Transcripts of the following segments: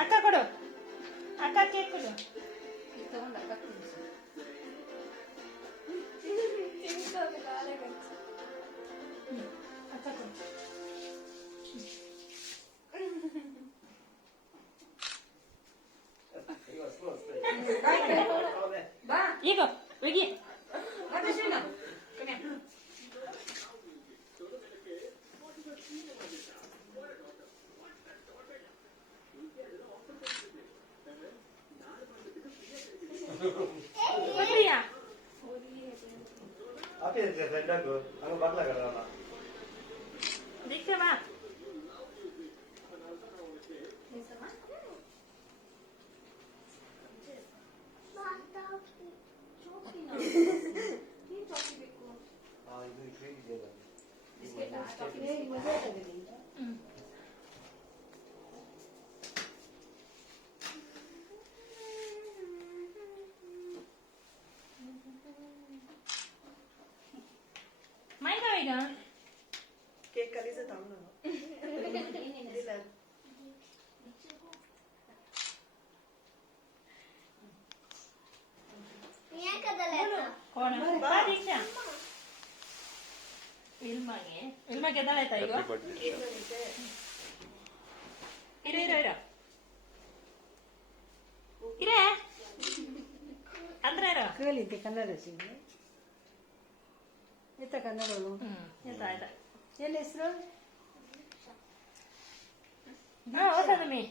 ಅಕ್ಕ ಕೊಡು, ಅಕ್ಕ ಕೇಕ್ ಕೊಡು. ತಗೊಂಡು ಅಕ್ಕ ತಿನ್ಸು. ಅಕ್ಕ ಕೊಡು. ಬಾ ಈಗ ಹೋಗಿ. ಮತ್ತೆ ಶ್ರೀನಾ ಕನ್ಯಾ ಕೊಡ್ರಿಯಾ? ದೀಕ್ಷೆ ಬಾ. ಮೈದಾ ಈಗ ಕೇಕ್ ಕಲೀಸ ತಗೊಂಡು ಕೋಣ ಬಾ ದೀಕ್ಷಾ. ಇಲ್ಮಗೆ ಎದ್ದಾಳಾಯ್ತಾ ಈಗ? ಇರೋ ಇರೋ ಇರೋ ಇರೇ ಅಂದ್ರೆ ಇರೋ. ಕೇಳಿದ್ದೆ ಕನ್ನಡ ಸಿಂಗ್ ಎತ್ತ ಕನ್ನಡಗಳು. ಆಯ್ತಾ ಆಯ್ತಾ. ಏನ್ ಹೆಸರು? ಓದಮ್ಮಿ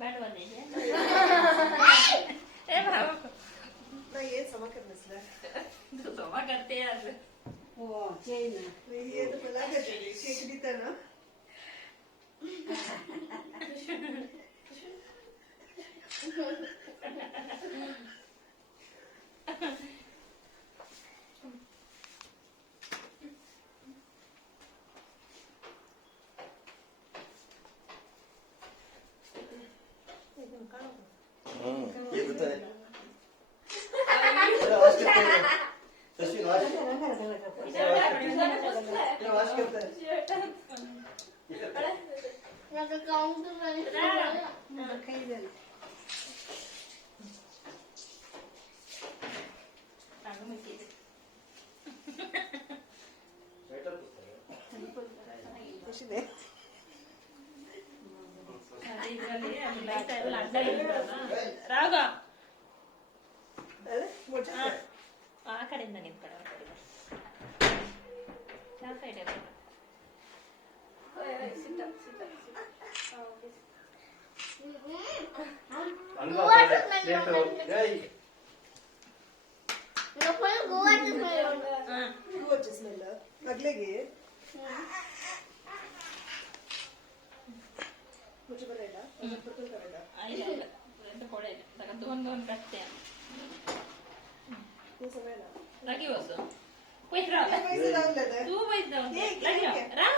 ಬ್ಯಾಡ ಬಂದಿದ್ದೆ. ನಾ ಏನ್ ಸಮಾಚಾರ ಹೆಸರ? ಸಮ करते यार. ಓ ಚೈನಾ ये तो पता है केक दीता ना. ये बताए ಖುಷಿದೆ. ರಾಗ ಮುಚ್ಚ ಆ ಕಡೆಯಿಂದ ನಿಂತ್ಕೊಳ್ಳ ಸೈಡ್ ಹೂವಚ್ಚ ಸ್ಮೆಲ್ ಅಗ್ಲೆಗೆ ಮುಚ್ಚ ಬರಲ್ಲ ಒಂದು ಕಟ್ಟೆ ಸಮಯ lagi waso wait raw पैसे डाल लेते tu wait daw lagi raw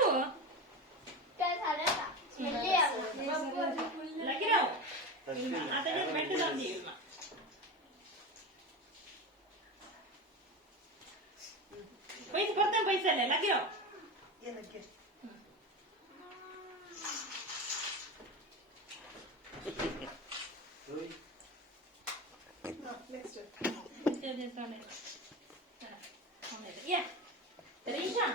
lagi raw आता जे बेट जाऊन दे ilma wait करते पैसे ले lagi raw ಏನಕ್ಕೆ ನೆಕ್ಸ್ಟ್ ya Teresa